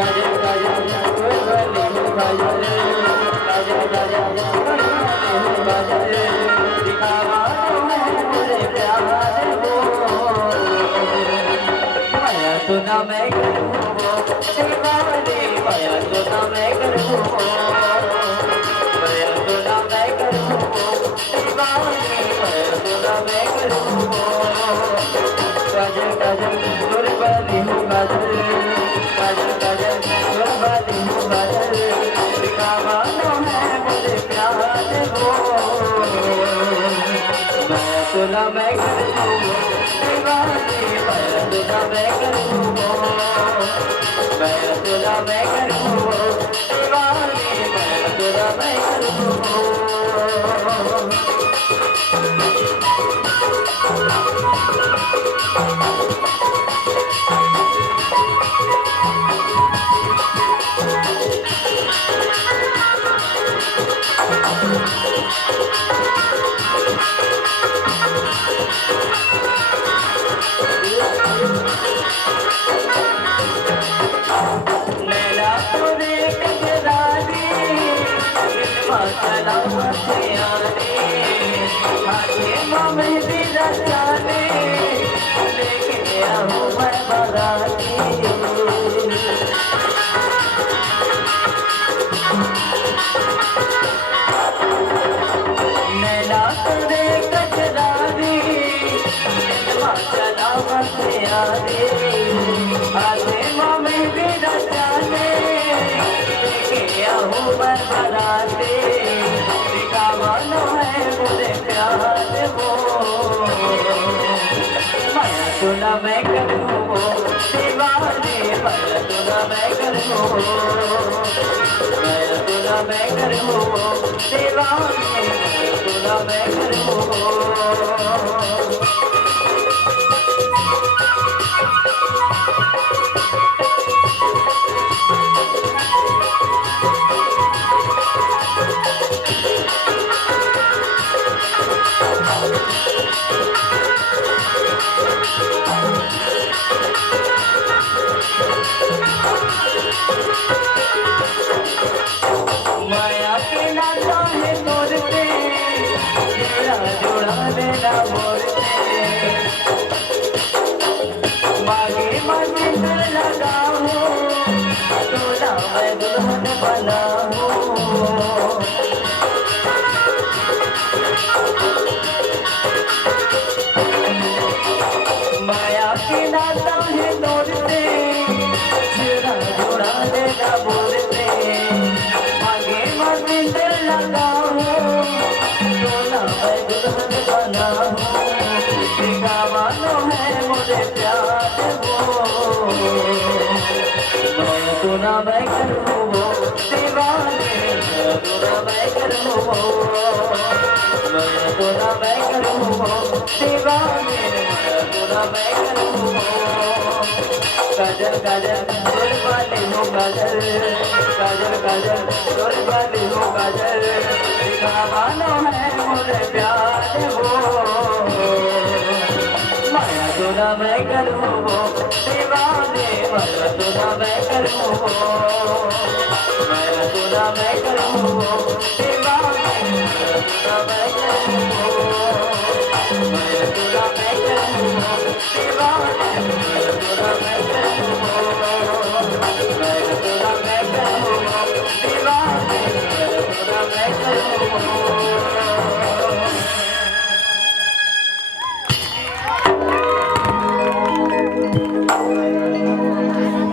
काजल काजल कोई वाली हो काजल काजल काजल कोई वाली हो काजल दिखावा तो है मुझे प्यार वो माया तो ना मैं करूँ वो दीवाने माया तो ना मैं करूँ माया तो ना मैं करूँ वो दीवाने माया तो ना मैं करूँ काजल काजल कोई वाली हो काजल काजल काजल बर्बादी हूँ काजल दिखावा तो है मुझे प्यार वो मैं तो ना मैं करूँ दीवानी मैं तो ना मैं करूँ मैं तो ना मैं करूँ दीवानी मैं तो ना मैं करूँ सुना मैं करूँ दीवाने मैं सुना मैं करूँ मैं सुना मैं करूँ दीवाने मैं सुना मैं करूँ माया के नाता है तोड़ते तेरा जोड़ा देना मोड़ते मांगे मांगे कर लगा हो तोड़ा मैं दुल्हन बना हो माया के नाता है तोड़ते तेरा जोड़ा देना मोड़ते लगा हो तोला मैं दुल्हन बना हो दिखावा तो है मुझे प्यार वो मैं तो ना मैं करूँ वो दीवाने मैं तो ना मैं करूँ मैं तो ना मैं करूँ वो दीवाने मैं तो ना मैं करूँ काजल काजल तोर वाली हो काजल काजल काजल तोर वाली हो काजल दिखावा नो है मुझे प्यार वो माया तो ना मैं करूँ वो दीवाने माया तो ना मैं करूँ माया तो ना मैं करूँ वो दीवाने माया तो ना मैं करूँ माया तो ना मैं करूँ दीवाने